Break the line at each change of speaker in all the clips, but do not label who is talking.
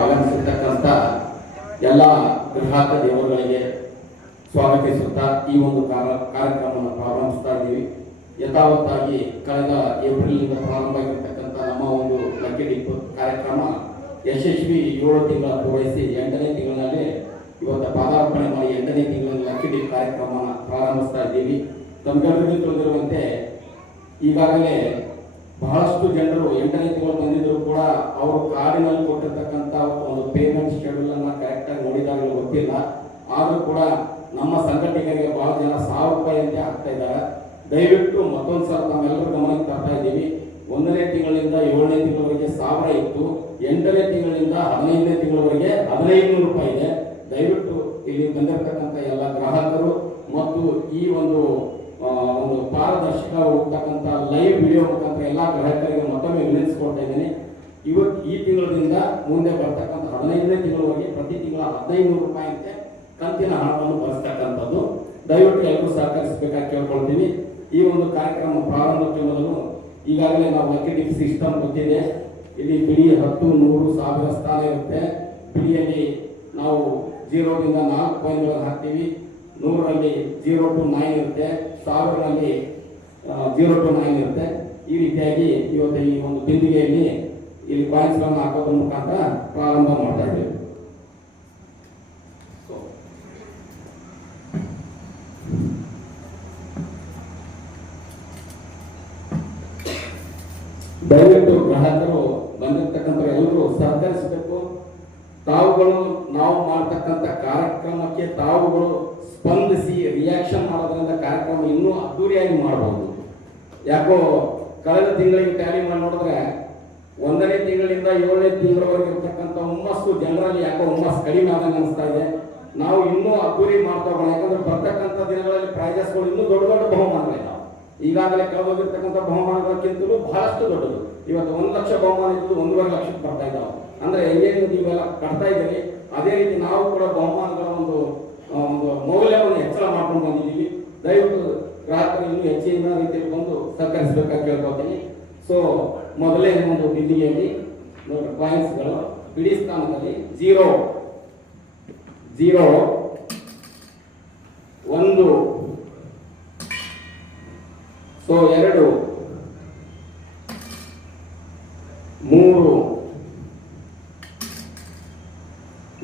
ಆಗಮಿಸಿರ್ತಕ್ಕಂಥ ಎಲ್ಲ ಗೃಹಾತ ದೇವರುಗಳಿಗೆ ಸ್ವಾಗತಿಸುತ್ತಾ ಈ ಒಂದು ಕಾರ- ಕಾರ್ಯಕ್ರಮವನ್ನು ಪ್ರಾರಂಭಿಸ್ತಾ ಇದ್ದೀವಿ. ಯಥಾವತ್ತಾಗಿ ಕಳೆದ ಏಪ್ರಿಲ್ನಿಂದ ಪ್ರಾರಂಭ ಆಗಿರ್ತಕ್ಕಂಥ ನಮ್ಮ ಒಂದು ಲಕ್ಕಿ ಕಾರ್ಯಕ್ರಮ ಯಶಸ್ವಿ ಏಳು ತಿಂಗಳ ಪೂರೈಸಿ ಎಂಟನೇ ತಿಂಗಳಿನಲ್ಲಿ ಇವತ್ತು ಪಾದಾರ್ಪಣೆ ಮಾಡಿ ಎಂಟನೇ ತಿಂಗಳಲ್ಲಿ ಲಕ್ಕಿ ಡಿಪ್ ಕಾರ್ಯಕ್ರಮವನ್ನು ಪ್ರಾರಂಭಿಸ್ತಾ ಇದ್ದೀವಿ. ತಮಗೆಲ್ಲರಿಗೂ ತಿಳಿದಿರುವಂತೆ ಈಗಾಗಲೇ ಬಹಳಷ್ಟು ಜನರು ಎಂಟನೇ ತಿಂಗಳು ಬಂದಿದ್ರು ಕೂಡ ಅವರು ಕಾರ್ಡಿನಲ್ಲಿ ಕೊಟ್ಟಿರ್ತಕ್ಕಂಥ ಒಂದು ಪೇಮೆಂಟ್ ಶೆಡ್ಯೂಲ್ ಅನ್ನ ಕರೆಕ್ಟ್ ಆಗಿ ನೋಡಿದಾಗ ಗೊತ್ತಿಲ್ಲ. ಆದರೂ ಕೂಡ ನಮ್ಮ ಸಂಘಟಕರಿಗೆ ಬಹಳ ಜನ ಸಾವಿರ ರೂಪಾಯಿ ಅಂತ ಆಗ್ತಾ ಇದ್ದಾರೆ. ದಯವಿಟ್ಟು ಮತ್ತೊಂದು ಸಲ ಗಮನಕ್ಕೆ ತರ್ತಾ ಇದ್ದೀವಿ. ಒಂದನೇ ತಿಂಗಳಿಂದ ಏಳನೇ ತಿಂಗಳವರೆಗೆ ಸಾವಿರ ಇತ್ತು. ಎಂಟನೇ ತಿಂಗಳಿಂದ ಹದಿನೈದನೇ ತಿಂಗಳವರೆಗೆ ಹದಿನೈದು ನೂರು ರೂಪಾಯಿ ಇದೆ. ದಯವಿಟ್ಟು ಇಲ್ಲಿ ಬಂದಿರತಕ್ಕಂಥ ಎಲ್ಲ ಗ್ರಾಹಕರು ಮತ್ತು ಈ ಒಂದು ಒಂದು ಪಾರದರ್ಶಕ ಹೋಗ್ತಕ್ಕಂಥ ಲೈವ್ ವಿಡಿಯೋ ಮುಖಾಂತರ ಎಲ್ಲ ಗ್ರಾಹಕರಿಗೆ ಮತ್ತೊಮ್ಮೆ ವಿನಂತಿಸ್ಕೊಳ್ತಾ ಇದ್ದೀನಿ. ಇವತ್ತು ಈ ತಿಂಗಳಿಂದ ಮುಂದೆ ಬರ್ತಕ್ಕಂಥ ಹದಿನೈದನೇ ತಿಂಗಳವರೆಗೆ ಪ್ರತಿ ತಿಂಗಳ ಹದಿನೈದು ನೂರು ರೂಪಾಯಿ ಅಂತೆ ಕಂತಿನ ಹಣವನ್ನು ಬರೆಸ್ತಕ್ಕಂಥದ್ದು ದಯವಿಟ್ಟು ಎಲ್ಲರೂ ಸಹಕರಿಸಬೇಕಾಗಿ ಕೇಳ್ಕೊಳ್ತೀನಿ. ಈ ಒಂದು ಕಾರ್ಯಕ್ರಮ ಪ್ರಾರಂಭಕ್ಕೆ ಮೊದಲು ಈಗಾಗಲೇ ನಾವು ಲಕ್ಕಿ ಡಿಪ್ ಸಿಸ್ಟಮ್ ಗೊತ್ತಿದೆ ಇಲ್ಲಿ ಬಿಡಿ ಹತ್ತು, ನೂರು, ಸಾವಿರ ಸ್ಥಾನ ಇರುತ್ತೆ. ಬಿಡಿಯಲ್ಲಿ ನಾವು ಜೀರೋದಿಂದ ನಾಲ್ಕು ಕಾಯಿನ್ಗಳನ್ನು ಹಾಕ್ತೀವಿ. ನೂರಲ್ಲಿ ಜೀರೋ ಟು ನೈನ್ ಇರುತ್ತೆ. ಸಾವಿರದಲ್ಲಿ ಜೀರೋ ಟು ನೈನ್ ಇರುತ್ತೆ. ಈ ರೀತಿಯಾಗಿ ಇವತ್ತು ಈ ಒಂದು ಬಿಂದಿಗೆಯಲ್ಲಿ ಇಲ್ಲಿ ಕಾಯಿನ್ಸ್ಗಳನ್ನು ಹಾಕೋದ್ರ ಮುಖಾಂತರ ಪ್ರಾರಂಭ ಮಾಡ್ತಾ ಇದ್ದೀವಿ ದಯವಿಟ್ಟು ಗ್ರಾಹಕರು, ಬಂದಿರತಕ್ಕಂಥ ಎಲ್ಲರೂ ಸಹಕರಿಸಬೇಕು. ತಾವುಗಳು ನಾವು ಮಾಡ್ತಕ್ಕಂಥ ಕಾರ್ಯಕ್ರಮಕ್ಕೆ ತಾವುಗಳು ಸ್ಪಂದಿಸಿ ರಿಯಾಕ್ಷನ್ ಮಾಡೋದ್ರಿಂದ ಕಾರ್ಯಕ್ರಮ ಇನ್ನೂ ಅದ್ದೂರಿಯಾಗಿ ಮಾಡಬಹುದು. ಯಾಕೋ ಕಳೆದ ತಿಂಗಳಿಗೆ ಟ್ಯಾಲಿ ಮಾಡಿ ನೋಡಿದ್ರೆ ಒಂದನೇ ತಿಂಗಳಿಂದ ಏಳನೇ ತಿಂಗಳವರೆಗೆ ಇರ್ತಕ್ಕಂಥ ಹುಮ್ಮಸ್ಸು ಜನರಲ್ಲಿ ಯಾಕೋ ಹುಮ್ಮಸ್ ಕಡಿಮೆ ಆದಂಗೆ ಅನಿಸ್ತಾ ಇದೆ. ನಾವು ಇನ್ನೂ ಅದ್ದೂರಿ ಮಾಡ್ತಾ ಹೋಗೋಣ. ಯಾಕಂದ್ರೆ ಬರ್ತಕ್ಕಂಥ ದಿನಗಳಲ್ಲಿ ಪ್ರೈಸಸ್ಗಳು ಇನ್ನೂ ದೊಡ್ಡ ದೊಡ್ಡ ಬಹುಮಾನಗಳಿದ್ದಾವೆ. ಈಗಾಗಲೇ ಕಳೆದೋಗಿರ್ತಕ್ಕಂಥ ಬಹುಮಾನಗಳಕ್ಕಿಂತಲೂ ಬಹಳಷ್ಟು ದೊಡ್ಡದು. ಇವತ್ತು ಒಂದು ಲಕ್ಷ ಬಹುಮಾನ ಇದ್ದು ಒಂದೂವರೆ ಲಕ್ಷಕ್ಕೆ ಬರ್ತಾ ಇದ್ದಾವೆ. ಅಂದ್ರೆ ಏನು ನೀವೆಲ್ಲ ಕಟ್ತಾ ಇದ್ದೀರಿ? ಅದೇ ರೀತಿ ನಾವು ಕೂಡ ಬಹುಮಾನಗಳ ಒಂದು ಮೌಲ್ಯವನ್ನು ಹೆಚ್ಚಳ ಮಾಡ್ಕೊಂಡು ಬಂದಿದ್ದೀವಿ. ದಯವಿಟ್ಟು ಗ್ರಾಹಕರು ಇನ್ನೂ ಹೆಚ್ಚಿನ ರೀತಿಯಲ್ಲಿ ಬಂದು ಸಹಕರಿಸಬೇಕಾಗಿ ಕೇಳ್ಕೊತೀನಿ ಸೊ ಮೊದಲೇ ಒಂದು ಬಿಂದಿಗೆಯಲ್ಲಿ ಕಾಯಿನ್ಸ್ಗಳು ಬಿಡಿ ಸ್ಥಾನದಲ್ಲಿ ಜೀರೋ ಜೀರೋ ಒಂದು ಸೊ ಎರಡು, ಮೂರು,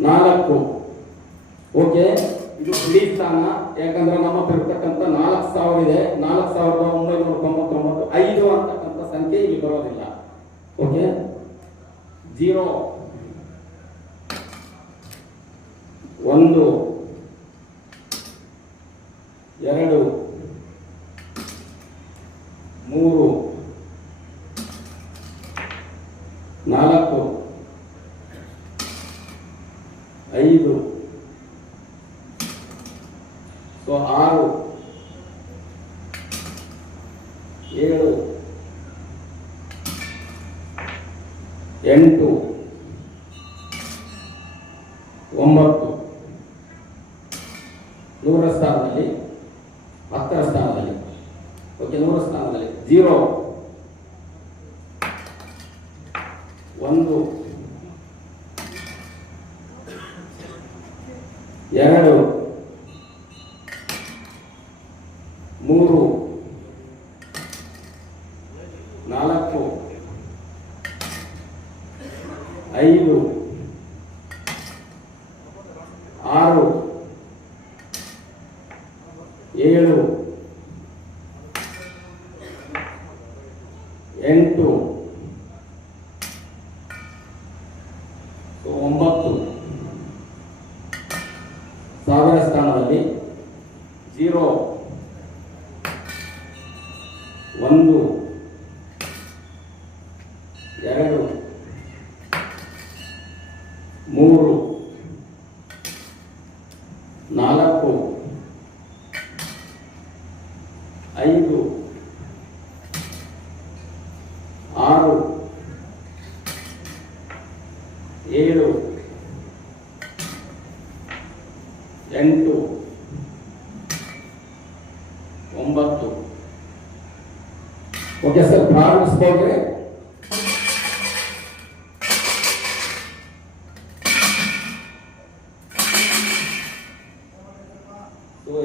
ನಾಲ್ಕು ಓಕೆ ಇದು ಬಿಡಿ ಸ್ಥಾನ ಯಾಕಂದ್ರೆ ನಮ್ಮ ಹತ್ರ ನಾಲ್ಕು ಸಾವಿರ ಇದೆ. ನಾಲ್ಕು ಸಾವಿರದ ಒಂಬೈನೂರ ತೊಂಬತ್ತೊಂಬತ್ತು ಐದು ಅಂತಕ್ಕಂಥ ಸಂಖ್ಯೆ ಇಲ್ಲಿ ಬರೋದಿಲ್ಲ. ಓಕೆ ಜೀರೋ ಒಂದು. ಎರಡು. ಮೂರು. ನಾಲ್ಕು. ಐದು ಸೊ ಆರು? ಏಳು? ಎಂಟು? ಒಂಬತ್ತು? ನೂರ ಸ್ಥಾನದಲ್ಲಿ ಹತ್ತರ ಸ್ಥಾನದಲ್ಲಿ. ಓಕೆ ನೂರ ಸ್ಥಾನದಲ್ಲಿ. ಜೀರೋ ಒಂದು. ಎರಡು. ಎಂಟು, ಒಂಬತ್ತು. ಓಕೆ ಸರ್ ಪ್ರಾರಂಭಿಸ್ಬೋದ್ರಿ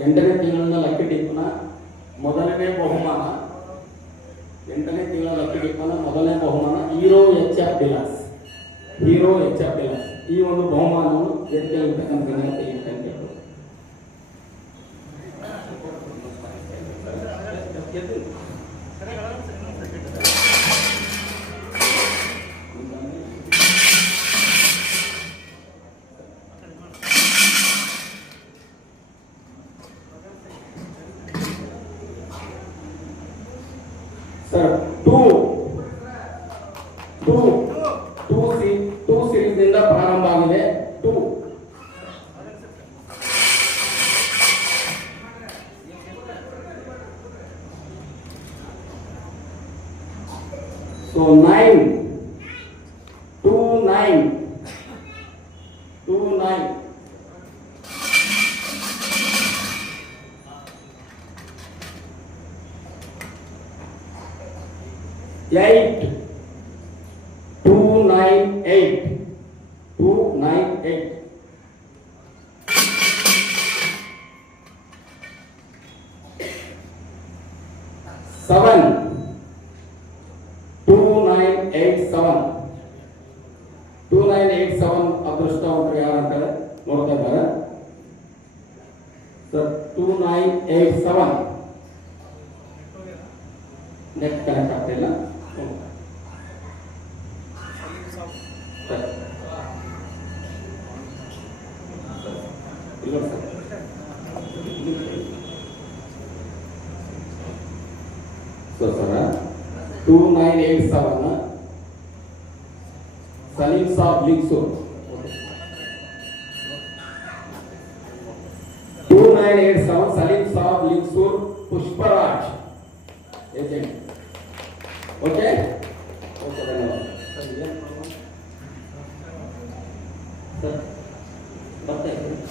ಎಂಟನೇ ತಿಂಗಳಿಂದ ಲಕ್ಕಿ ಟಿಪ್ಪನ ಮೊದಲನೇ ಬಹುಮಾನ, ಎಂಟನೇ ತಿಂಗಳ ಲಕ್ಕಿ ಟಿಪ್ಪನ ಮೊದಲನೇ ಬಹುಮಾನ Hero H F Deluxe Hero H F Deluxe ಈ ಒಂದು ಬಹುಮಾನವನ್ನು ಗೆದ್ದಿರ್ತಕ್ಕಂಥ எது? So 9, 2, 9. Nine seven. Two nine eight seven ಅದೃಷ್ಟವಂತರು ಯಾರು ಅಂತಾರೆ ನೋಡ್ತಾ ಇದ್ದಾರೆ. Sir, two nine eight seven. Net connect ಆಗ್ತಿಲ್ಲ sir. Sir. Sir, two nine eight seven Salim Saab Lingsur two nine eight seven Salim Saab Lingsur Pushparaj agent okay okay ಧನ್ಯವಾದ sir ಬರ್ತಾ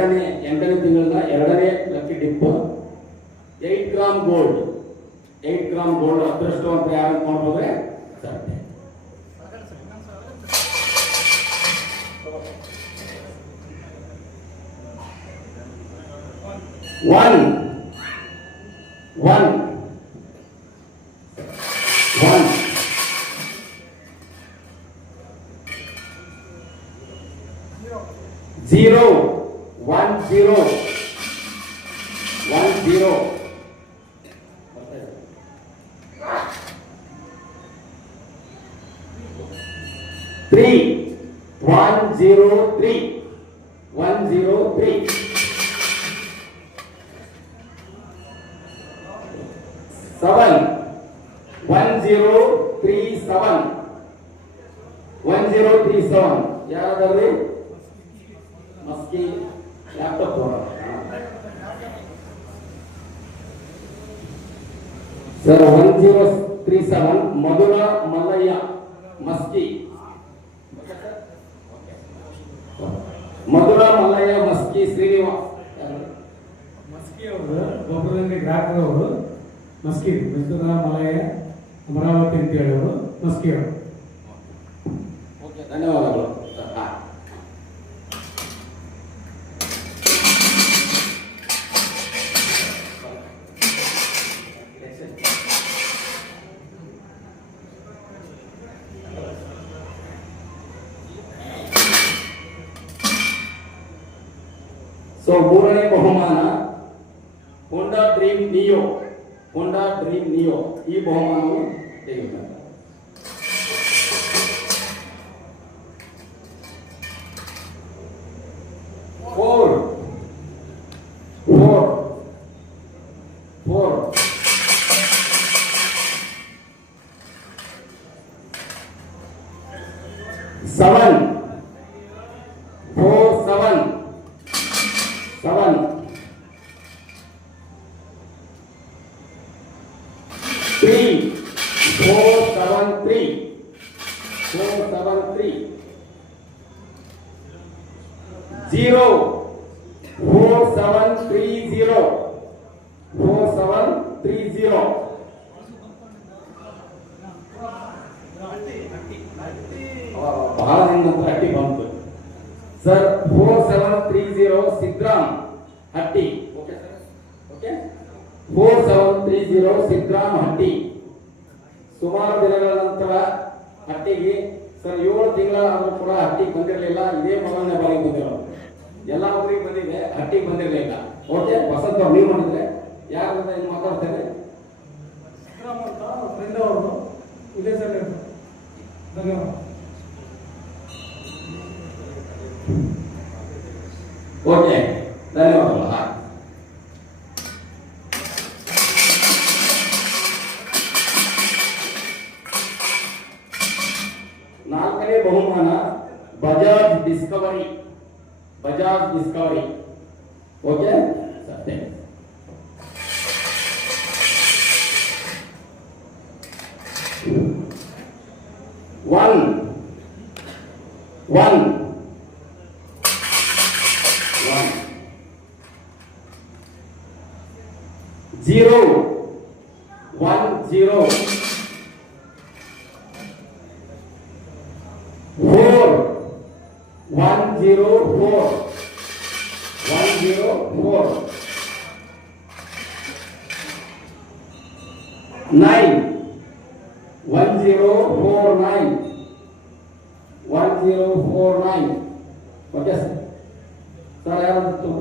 ಎರಡನೇ, ಎಂಟನೇ ತಿಂಗಳ ಎರಡನೇ lucky dip eight gram gold eight gram gold ಅದೃಷ್ಟವಂತ ಯಾರು ಅಂತ ನೋಡ್ಬೋದ್ರೆ sir one one one zero. One zero three one zero three seven one zero three seven one zero three ಮಧುರ ಮಲಯ ಮಸ್ತಿ ಮಧುರ ಮಲ್ಲಯ್ಯ ಮಸ್ಕಿ ಶ್ರೀನಿವಾಸ್.
ಮಸ್ಕಿ ಅವರು ಗೊಬ್ಬರದಂಗಡಿ ಗ್ರಾಹಕರವರು ಮಸ್ಕಿ ಮಧುರ ಮಲಯ ಅಮರಾವತಿ ಅಂತ ಹೇಳೋರು ಮಸ್ಕಿ ಅವರು.
ಓಕೆ ಧನ್ಯವಾದಗಳು. ಸೊ ಮೂರನೇ ಬಹುಮಾನ Honda Dream Neo Honda Dream Neo ಈ ಬಹುಮಾನವನ್ನು ತೆಗೆದುಕೊಂಡ three, four, seven, three, four, seven, three, zero, four, seven, three, zero, four, seven, three, zero. ಬಹಳ ಹೆಂಗಂತ ಹಟ್ಟಿ ಬಂತು sir four seven three zero Sidram Hatti four seven three zero Sidram Hatti ಸುಮಾರು ದಿನಗಳ ನಂತರ ಹಟ್ಟಿಗೆ sir ಏಳು ತಿಂಗಳ ಆದ್ರೂ ಕೂಡ ಹಟ್ಟಿಗೆ ಬಂದಿರಲಿಲ್ಲ. ಇದೇ ಮೊದಲನೇ ಬಾರಿ ಬಂದಿರೋ ಎಲ್ಲ ಊರಿಗೆ ಬಂದಿದೆ ಹಟ್ಟಿಗೆ ಬಂದಿರಲಿಲ್ಲ. ಓಕೆ ವಸಂತ ನೀವು ಮಾಡಿದ್ರೆ ಯಾರು ಏನು ಮಾತಾಡ್ತೇನೆ?
ಸಿದ್ದರಾಮ ಅಂತ ಫ್ರೆಂಡ್ ಅವರು ಇದೇ ಸರ್ ಧನ್ಯವಾದ.
ಓಕೆ. ಬಹುಮಾನ Bajaj Discover Bajaj Discover okay Zero four one zero four nine one zero four nine one zero four nine okay sir sir यार तो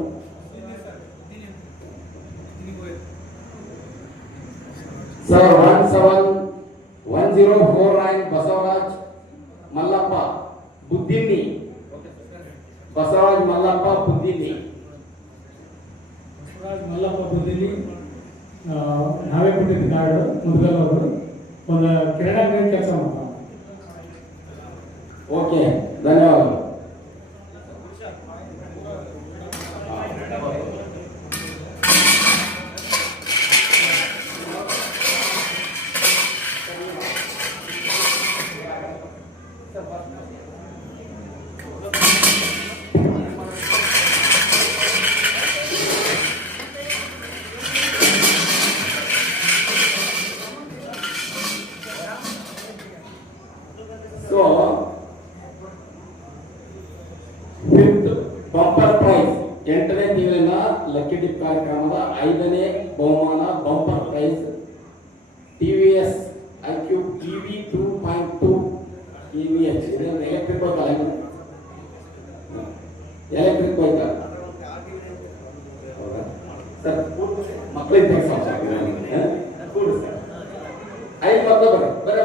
sir one seven one zero four nine Basavaraj Mallappa Buddhini Basavaraj Mallappa Buddinni
Basavaraj Mallappa ಬುದ್ಧಿಲಿ ಆ, ನಾವೇ ಕೊಟ್ಟಿದ್ದು card Mudgal ಅವರು ಒಂದು Canada ಕೆಲಸ ಮಾಡ್ತಾರೆ
okay ಧನ್ಯವಾದಗಳು ಸೊ ಸರ್ ಮಕ್ಕಳಿಗೆ ಕೆಲಸ ಐದು ಮಕ್ಕಳು ಬರ್ರಿ ಬರೀ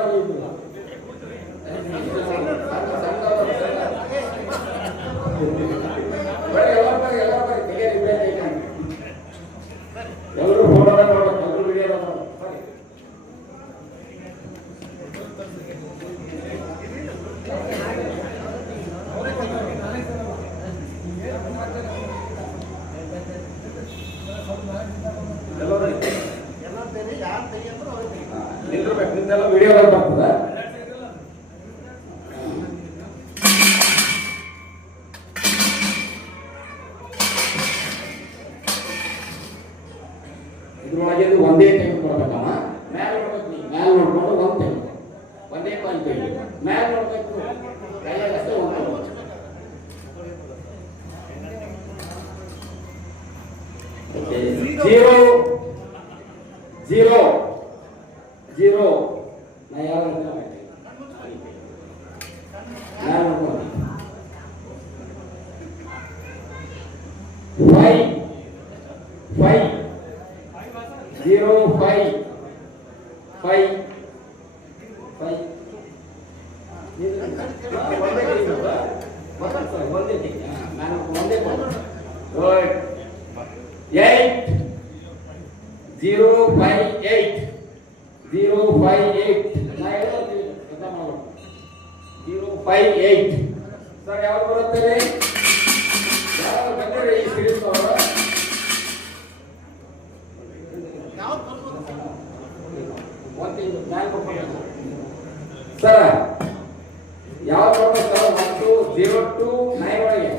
ಎಲ್ಲರೂ ಫೋಟೋ ತಗೊಳ್ಬೇಕು ಎಲ್ಲರೂ ವಿಡಿಯೋ ತಗೊಳ್ಬೇಕು ಎಲ್ಲರೂ ನಿಂದಿರ್ಬೇಕು ನಿಂದೆಲ್ಲ ವಿಡಿಯೋ ಬರ್ತದೆ? ಜೀರೋ ಜೀರೋ ನಾ ಯಾವ ಮ್ಯಾಲ ನೋಡ್ಕೊಂಡು five five zero five five five Good. Eight zero five eight. zero five eight. Zero five eight. Sir ಯಾವಾಗ ಬರುತ್ತೆ ಯಾವಾಗ ಬಂದಿರಿ ಈ ಸೀರೀಸ್ ಅವರು ಸರ್ ಯಾವ ಬರ್ತಾರೆ ಒಂದು ಜೀರೋ ಟು ನೈನ್ ಒಳಗೆ.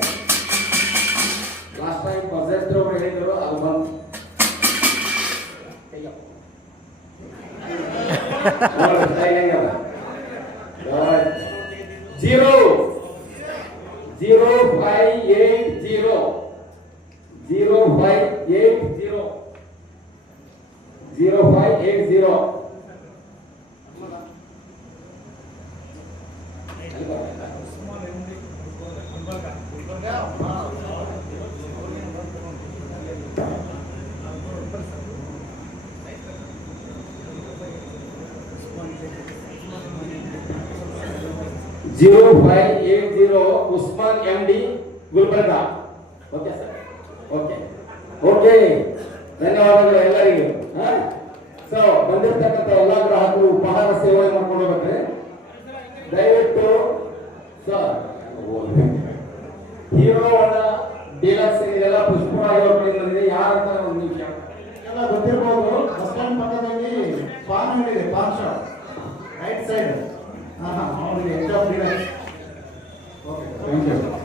Zero zero five eight zero zero five eight zero zero five eight zero zero five eight zero Usman M D Gulbarga. Okay sir okay okay ಧನ್ಯವಾದಗಳು ಎಲ್ಲರಿಗೂ. ಸೊ ಬಂದಿರತಕ್ಕಂಥ ಎಲ್ಲ ಗ್ರಾಹಕರು ಉಪಹಾರ ಸೇವೆ ಮಾಡ್ಕೊಂಡು ಹೋಗ್ಬೇಕ್ರಿ. ದಯವಿಟ್ಟು ಸರ್ ಹೀರೋ ಅನ್ನ ಡೀಲಕ್ಸ್ ಇದೆಲ್ಲ ಕಡೆಯಿಂದ ಬಂದಿದೆ ಯಾರಂತ ಒಂದು ನಿಮಿಷ.
ಎಲ್ಲ ಗೊತ್ತಿರ್ಬೋದು. ಬಸ್ ಸ್ಟ್ಯಾಂಡ್ ಪಕ್ಕದಲ್ಲಿ ಪಾನ್ ಇದೆ, paan shop. Right side.
Thank you.